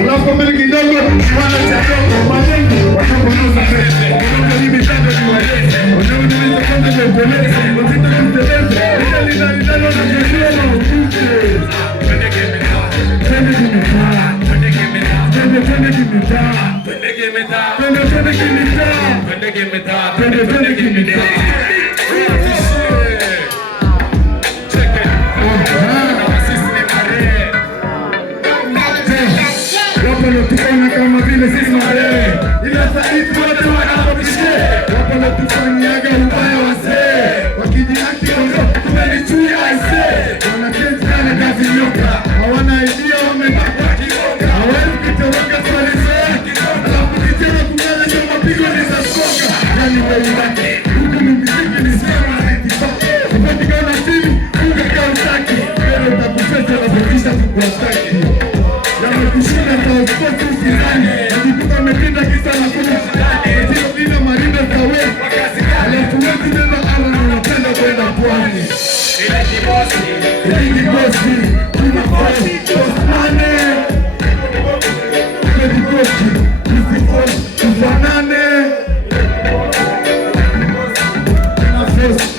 alafu mbele kidogo wana chadoko majengo wanaponoza pete wanaona hivi tando ni walete wanaona kwanza ndio polisi wazito kuteleza ila linalo na jesho na ufuke twende kimeta twende kimeta twende kimeta twende kimeta twende kimeta twende kimeta twende kimeta twende kimeta Tufanya kama vile sisi wale ila saizi watu wanapopishe wapo na tufanyaga ubaya wasee wakijiaki ondo tumelichuya aisee wanaketi sana kazi nyoka hawana idea wamepakwa kiroga hawezi kitoroka swali zoe alafu kichema kumeleja mapigo ni za soka yani weilake huku mimiziki ni sema na itifaki kupatikana simu unga kautaki pero utakufecha na kukisha tukuwastaki yamekushinda taoskofu usizani najikuta mepinda kisa na kuna sio ina marinda kawe alafu wetu nena ala na unapenda kwenda pwani Lady Bossy kuna bosi Osmane Lady Bossy Usifanane Kuna Bossy